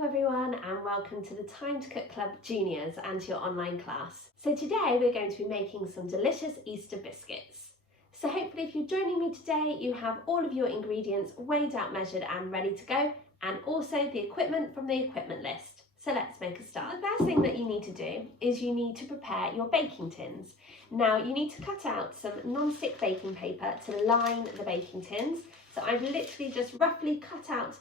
Hello everyone and welcome to the Time to Cook Club Juniors and your online class. So today we're going to be making some delicious Easter biscuits. So hopefully if you're joining me today you have all of your ingredients weighed out, measured and ready to go, and also the equipment from the equipment list. So let's make a start. The first thing that you need to do is you need to prepare your baking tins. Now you need to cut out some non-stick baking paper to line the baking tins. So I've literally just roughly cut out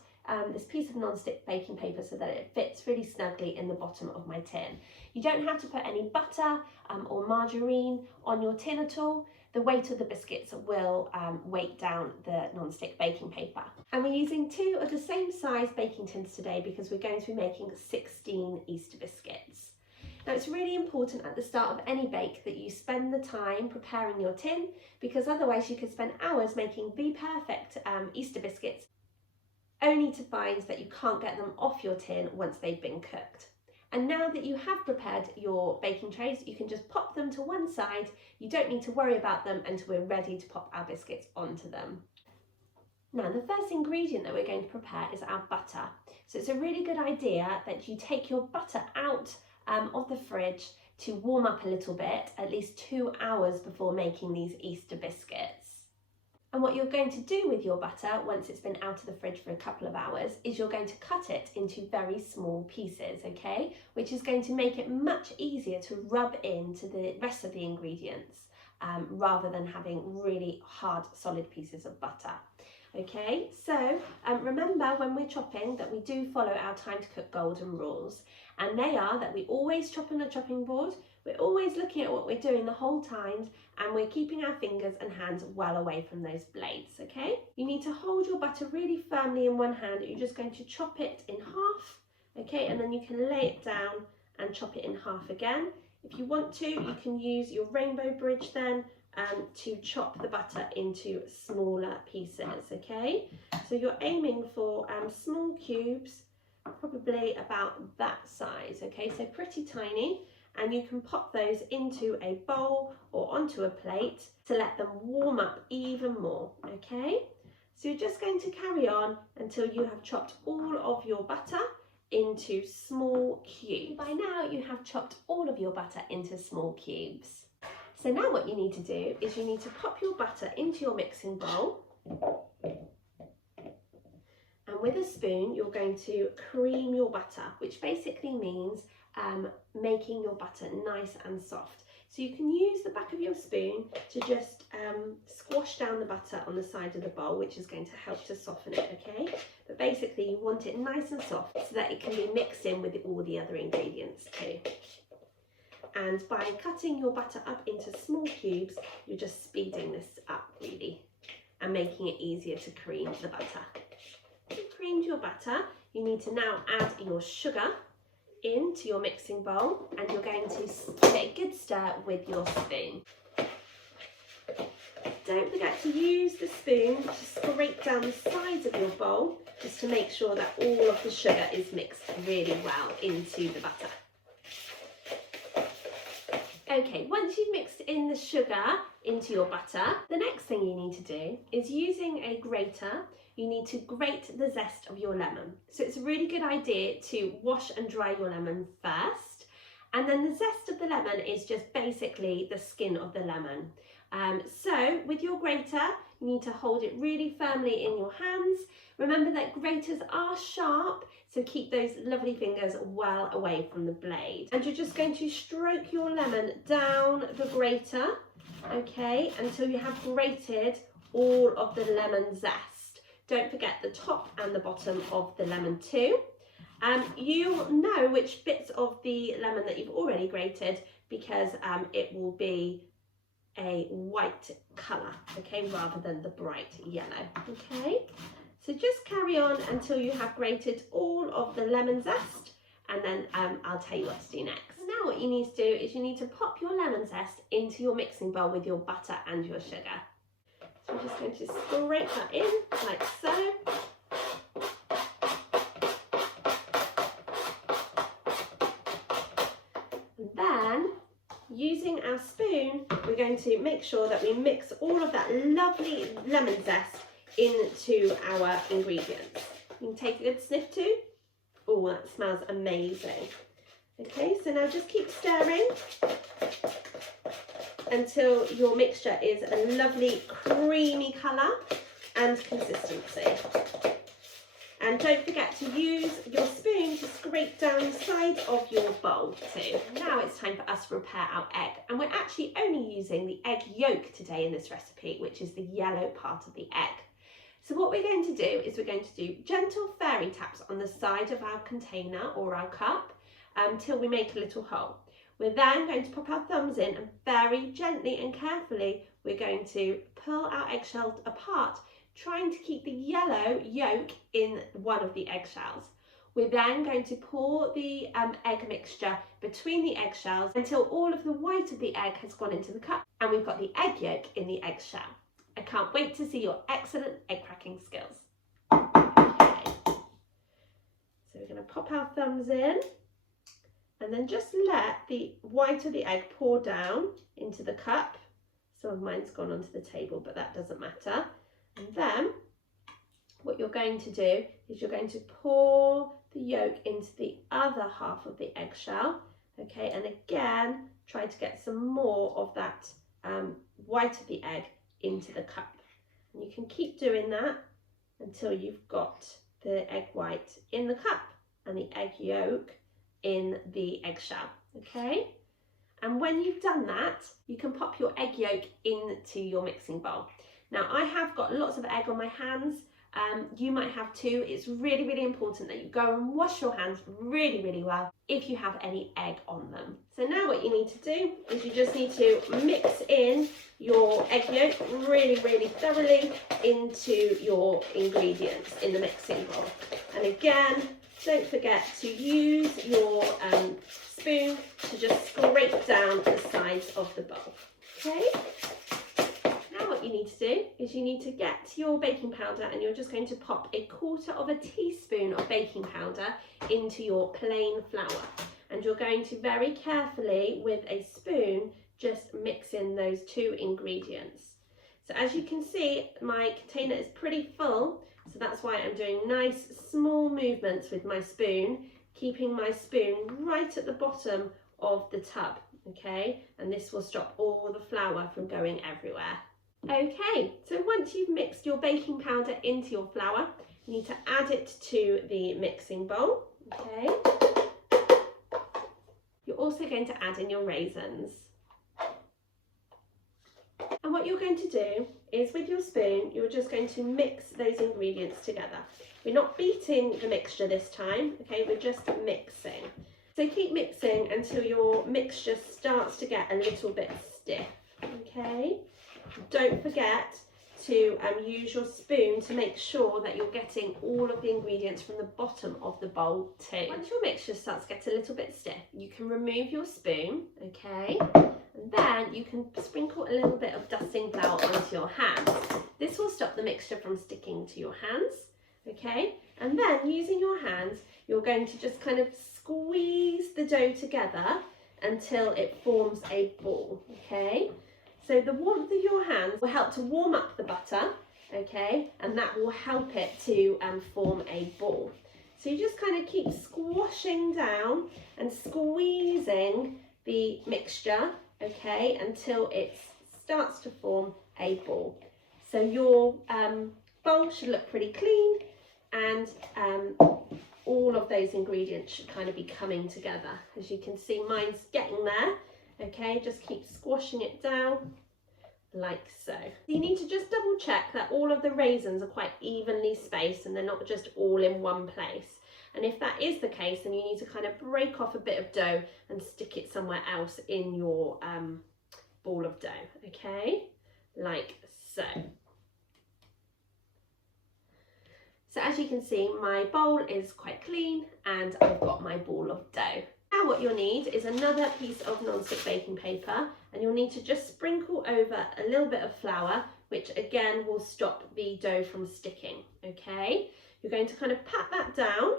this piece of non-stick baking paper so that it fits really snugly in the bottom of my tin. You don't have to put any butter or margarine on your tin at all. The weight of the biscuits will weight down the non-stick baking paper. And we're using 2 of the same size baking tins today because we're going to be making 16 Easter biscuits. Now it's really important at the start of any bake that you spend the time preparing your tin, because otherwise you could spend hours making the perfect Easter biscuits only to find that you can't get them off your tin once they've been cooked. And now that you have prepared your baking trays, you can just pop them to one side. You don't need to worry about them until we're ready to pop our biscuits onto them. Now the first ingredient that we're going to prepare is our butter. So it's a really good idea that you take your butter out of the fridge to warm up a little bit, at least 2 hours before making these Easter biscuits. And what you're going to do with your butter once it's been out of the fridge for a couple of hours is you're going to cut it into very small pieces, okay? Which is going to make it much easier to rub into the rest of the ingredients rather than having really hard, solid pieces of butter. Okay, so remember when we're chopping that we do follow our Time to Cook golden rules, and they are that we always chop on a chopping board. We're always looking at what we're doing the whole time, and we're keeping our fingers and hands well away from those blades, okay? You need to hold your butter really firmly in one hand. You're just going to chop it in half, okay? And then you can lay it down and chop it in half again. If you want to, you can use your rainbow bridge then to chop the butter into smaller pieces, okay? So you're aiming for small cubes, probably about that size, okay? So pretty tiny. And you can pop those into a bowl or onto a plate to let them warm up even more, okay? So you're just going to carry on until you have chopped all of your butter into small cubes. By now you have chopped all of your butter into small cubes. So now what you need to do is you need to pop your butter into your mixing bowl. And with a spoon, you're going to cream your butter, which basically means making your butter nice and soft. So you can use the back of your spoon to just squash down the butter on the side of the bowl, which is going to help to soften it, okay? But basically you want it nice and soft so that it can be mixed in with all the other ingredients too. And by cutting your butter up into small cubes, you're just speeding this up really and making it easier to cream the butter. You've creamed your butter, you need to now add your sugar into your mixing bowl, and you're going to give it a good stir with your spoon. Don't forget to use the spoon to scrape down the sides of your bowl just to make sure that all of the sugar is mixed really well into the butter. Okay, once you've mixed in the sugar into your butter, the next thing you need to do is, using a grater, you need to grate the zest of your lemon. So it's a really good idea to wash and dry your lemon first. And then the zest of the lemon is just basically the skin of the lemon. So with your grater, you need to hold it really firmly in your hands. Remember that graters are sharp, so keep those lovely fingers well away from the blade. And you're just going to stroke your lemon down the grater, okay, until you have grated all of the lemon zest. Don't forget the top and the bottom of the lemon too. You'll know which bits of the lemon that you've already grated because it will be a white colour, okay, rather than the bright yellow, okay? So just carry on until you have grated all of the lemon zest, and then I'll tell you what to do next. Now what you need to do is you need to pop your lemon zest into your mixing bowl with your butter and your sugar. So I'm just going to scrape that in like so. And then, using our spoon, we're going to make sure that we mix all of that lovely lemon zest into our ingredients. You can take a good sniff too. Oh, that smells amazing. Okay, so now just keep stirring until your mixture is a lovely creamy colour and consistency. And don't forget to use your spoon to scrape down the side of your bowl too. Now it's time for us to prepare our egg. And we're actually only using the egg yolk today in this recipe, which is the yellow part of the egg. So what we're going to do is we're going to do gentle fairy taps on the side of our container or our cup until we make a little hole. We're then going to pop our thumbs in and very gently and carefully we're going to pull our eggshell apart, trying to keep the yellow yolk in one of the eggshells. We're then going to pour the egg mixture between the eggshells until all of the white of the egg has gone into the cup and we've got the egg yolk in the eggshell. I can't wait to see your excellent egg cracking skills. Okay. So we're going to pop our thumbs in and then just let the white of the egg pour down into the cup. Some of mine's gone onto the table, but that doesn't matter. And then what you're going to do is you're going to pour the yolk into the other half of the eggshell. Okay, and again, try to get some more of that white of the egg into the cup. And you can keep doing that until you've got the egg white in the cup and the egg yolk in the eggshell. Okay, and when you've done that, you can pop your egg yolk into your mixing bowl. Now I have got lots of egg on my hands. You might have too. It's really, really important that you go and wash your hands really, really well if you have any egg on them. So now what you need to do is you just need to mix in your egg yolk really, really thoroughly into your ingredients in the mixing bowl. And again, don't forget to use your spoon to just scrape down the sides of the bowl. Okay? What you need to do is you need to get your baking powder and you're just going to pop 1/4 teaspoon of baking powder into your plain flour, and you're going to very carefully with a spoon just mix in those two ingredients. So as you can see, my container is pretty full, so that's why I'm doing nice small movements with my spoon, keeping my spoon right at the bottom of the tub. Okay, and this will stop all the flour from going everywhere. Okay, so once you've mixed your baking powder into your flour, you need to add it to the mixing bowl. Okay, you're also going to add in your raisins. And what you're going to do is with your spoon, you're just going to mix those ingredients together. We're not beating the mixture this time, okay, we're just mixing. So keep mixing until your mixture starts to get a little bit stiff, okay? Don't forget to use your spoon to make sure that you're getting all of the ingredients from the bottom of the bowl too. Once your mixture starts to get a little bit stiff, you can remove your spoon, okay? And then you can sprinkle a little bit of dusting flour onto your hands. This will stop the mixture from sticking to your hands, okay? And then using your hands, you're going to just kind of squeeze the dough together until it forms a ball, okay? So the warmth of your hands will help to warm up the butter, okay, and that will help it to form a ball. So you just kind of keep squashing down and squeezing the mixture, okay, until it starts to form a ball. So your bowl should look pretty clean, and all of those ingredients should kind of be coming together. As you can see, mine's getting there. Okay, just keep squashing it down like so. You need to just double check that all of the raisins are quite evenly spaced and they're not just all in one place. And if that is the case, then you need to kind of break off a bit of dough and stick it somewhere else in your ball of dough, okay? Like so. So as you can see, my bowl is quite clean and I've got my ball of dough. Now what you'll need is another piece of non-stick baking paper, and you'll need to just sprinkle over a little bit of flour, which again will stop the dough from sticking, okay? You're going to kind of pat that down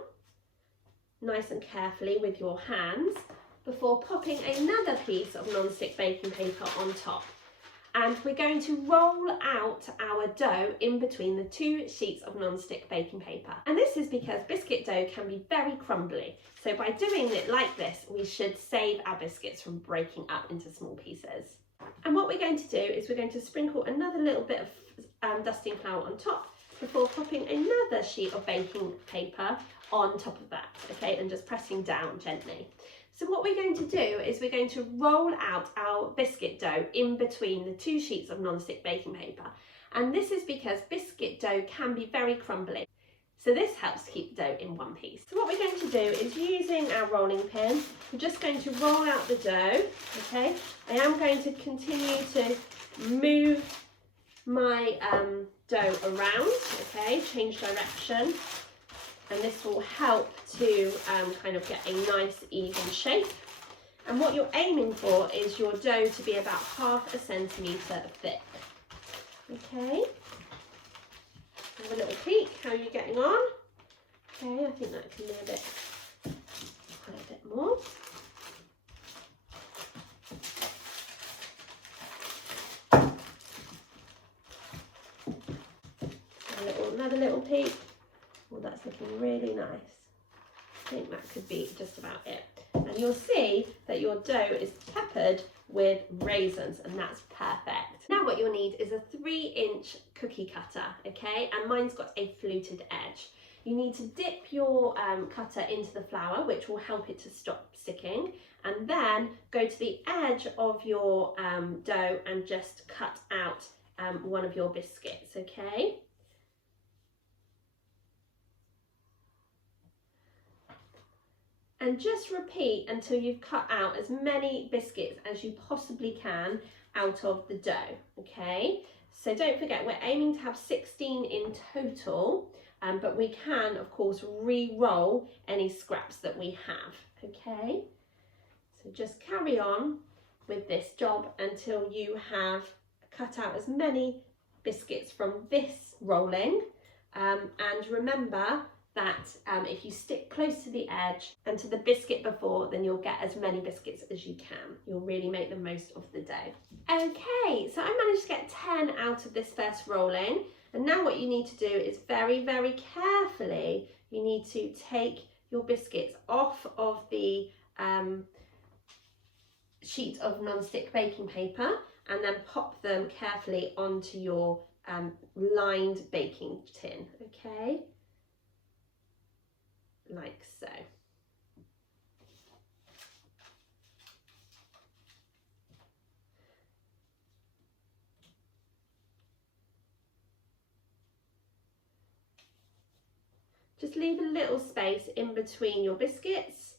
nice and carefully with your hands before popping another piece of non-stick baking paper on top. and we're going to roll out our dough in between the 2 sheets of non-stick baking paper. And this is because biscuit dough can be very crumbly. So by doing it like this, we should save our biscuits from breaking up into small pieces. And what we're going to do is we're going to sprinkle another little bit of dusting flour on top before popping another sheet of baking paper on top of that, okay, and just pressing down gently. So what we're going to do is we're going to roll out our biscuit dough in between the 2 sheets of non-stick baking paper. And this is because biscuit dough can be very crumbly. So this helps to keep the dough in one piece. So what we're going to do is, using our rolling pin, we're just going to roll out the dough, okay? I am going to continue to move my dough around, okay, change direction. And this will help to kind of get a nice even shape. And what you're aiming for is your dough to be about ½ centimetre thick. Okay, have a little peek, how are you getting on? Okay, I think that can be quite a bit more. Another little peek. Well, that's looking really nice. I think that could be just about it. And you'll see that your dough is peppered with raisins, and that's perfect. Now what you'll need is a 3-inch cookie cutter, okay? And mine's got a fluted edge. You need to dip your cutter into the flour, which will help it to stop sticking, and then go to the edge of your dough and just cut out one of your biscuits, okay? And just repeat until you've cut out as many biscuits as you possibly can out of the dough, okay? So don't forget, we're aiming to have 16 in total, but we can, of course, re-roll any scraps that we have, okay? So just carry on with this job until you have cut out as many biscuits from this rolling. And remember, that if you stick close to the edge and to the biscuit before, then you'll get as many biscuits as you can. You'll really make the most of the dough. Okay, so I managed to get 10 out of this first rolling. And now what you need to do is very, very carefully, you need to take your biscuits off of the sheet of non-stick baking paper and then pop them carefully onto your lined baking tin, okay? Like so. Just leave a little space in between your biscuits,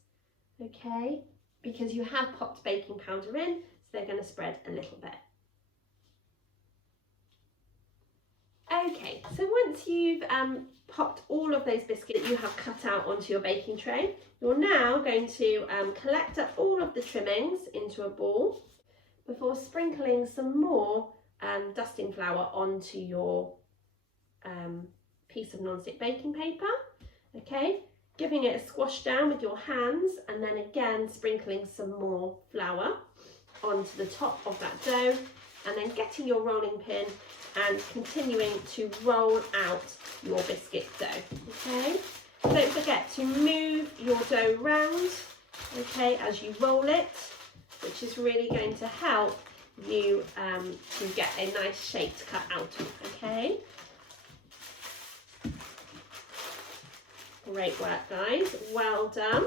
okay, because you have popped baking powder in, so they're going to spread a little bit. Okay, so once you've popped all of those biscuits that you have cut out onto your baking tray, you're now going to collect up all of the trimmings into a ball before sprinkling some more dusting flour onto your piece of non-stick baking paper, okay, giving it a squash down with your hands and then again sprinkling some more flour onto the top of that dough, and then getting your rolling pin and continuing to roll out your biscuit dough, okay? Don't forget to move your dough round, okay, as you roll it, which is really going to help you to get a nice shape to cut out of, okay? Great work, guys, well done.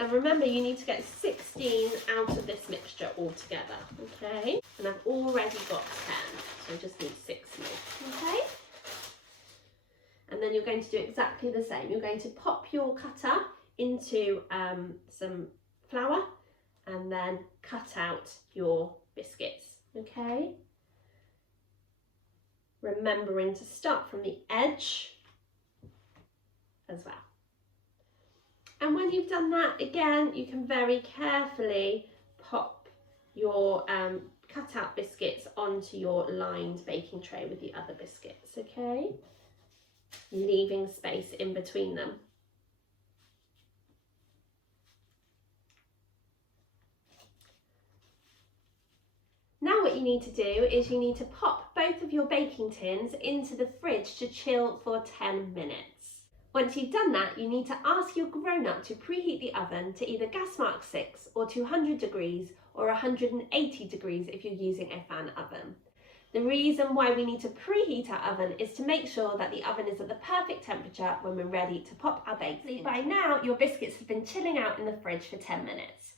And remember, you need to get 16 out of this mixture altogether, okay? And I've already got 10, so I just need 6 more, okay? And then you're going to do exactly the same. You're going to pop your cutter into some flour and then cut out your biscuits, okay? Remembering to start from the edge as well. And when you've done that, again, you can very carefully pop your cut out biscuits onto your lined baking tray with the other biscuits, okay? Leaving space in between them. Now what you you need to do is you need to pop both of your baking tins into the fridge to chill for 10 minutes. Once you've done that, you need to ask your grown-up to preheat the oven to either gas mark 6 or 200 degrees or 180 degrees if you're using a fan oven. The reason why we need to preheat our oven is to make sure that the oven is at the perfect temperature when we're ready to pop our bakes. By now, your biscuits have been chilling out in the fridge for 10 minutes.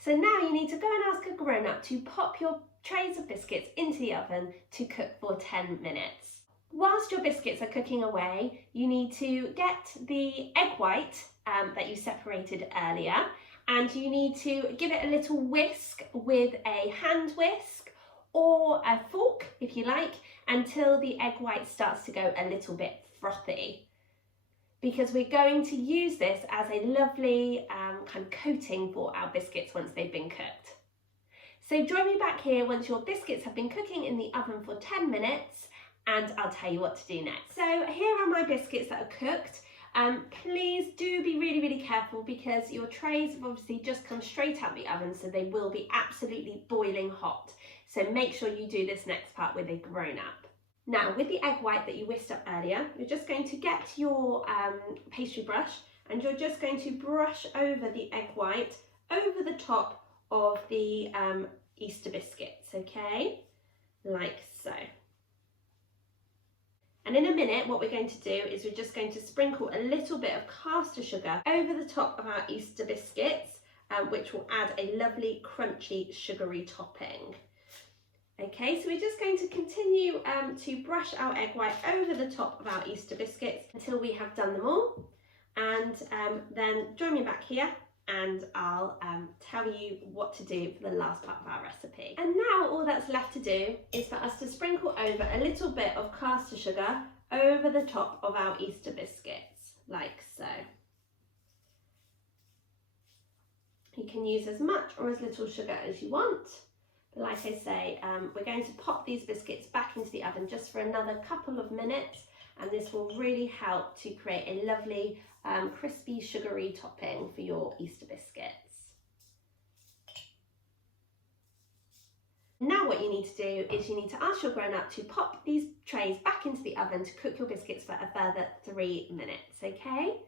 So now you need to go and ask a grown-up to pop your trays of biscuits into the oven to cook for 10 minutes. Whilst your biscuits are cooking away, you need to get the egg white that you separated earlier, and you need to give it a little whisk with a hand whisk or a fork, if you like, until the egg white starts to go a little bit frothy, because we're going to use this as a lovely kind of coating for our biscuits once they've been cooked. So join me back here once your biscuits have been cooking in the oven for 10 minutes and I'll tell you what to do next. So here are my biscuits that are cooked. Please do be really careful because your trays have obviously just come straight out the oven, so they will be absolutely boiling hot. So make sure you do this next part with a grown-up. Now, with the egg white that you whisked up earlier, you're just going to get your pastry brush and you're just going to brush over the egg white over the top of the Easter biscuits, okay? Like so. And in a minute, what we're going to do is we're just going to sprinkle a little bit of caster sugar over the top of our Easter biscuits, which will add a lovely, crunchy, sugary topping. Okay, so we're just going to continue to brush our egg white over the top of our Easter biscuits until we have done them all. And then join me back here and I'll tell you what to do for the last part of our recipe. And now all that's left to do is for us to sprinkle over a little bit of caster sugar over the top of our Easter biscuits, like so. You can use as much or as little sugar as you want. But like I say, we're going to pop these biscuits back into the oven just for another couple of minutes, and this will really help to create a lovely crispy sugary topping for your Easter biscuits. Now what you need to do is you need to ask your grown-up to pop these trays back into the oven to cook your biscuits for a further 3 minutes, okay?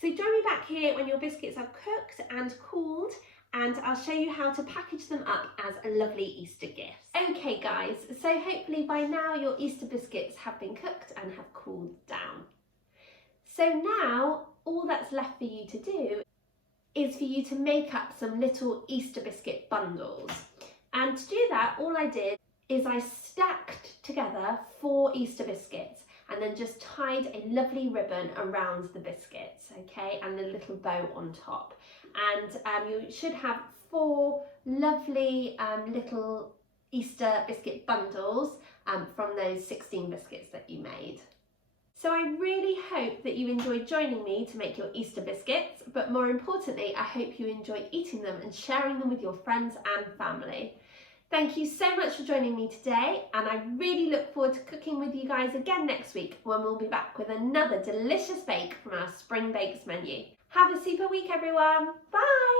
So join me back here when your biscuits are cooked and cooled, and I'll show you how to package them up as a lovely Easter gift. Okay guys, so hopefully by now your Easter biscuits have been cooked and have cooled down. So now all that's left for you to do is for you to make up some little Easter biscuit bundles. And to do that, all I did is I stacked together 4 Easter biscuits and then just tied a lovely ribbon around the biscuits, okay, and a little bow on top. And you should have 4 lovely little Easter biscuit bundles from those 16 biscuits that you made. So I really hope that you enjoyed joining me to make your Easter biscuits, but more importantly, I hope you enjoy eating them and sharing them with your friends and family. Thank you so much for joining me today, and I really look forward to cooking with you guys again next week when we'll be back with another delicious bake from our Spring Bakes menu. Have a super week, everyone. Bye!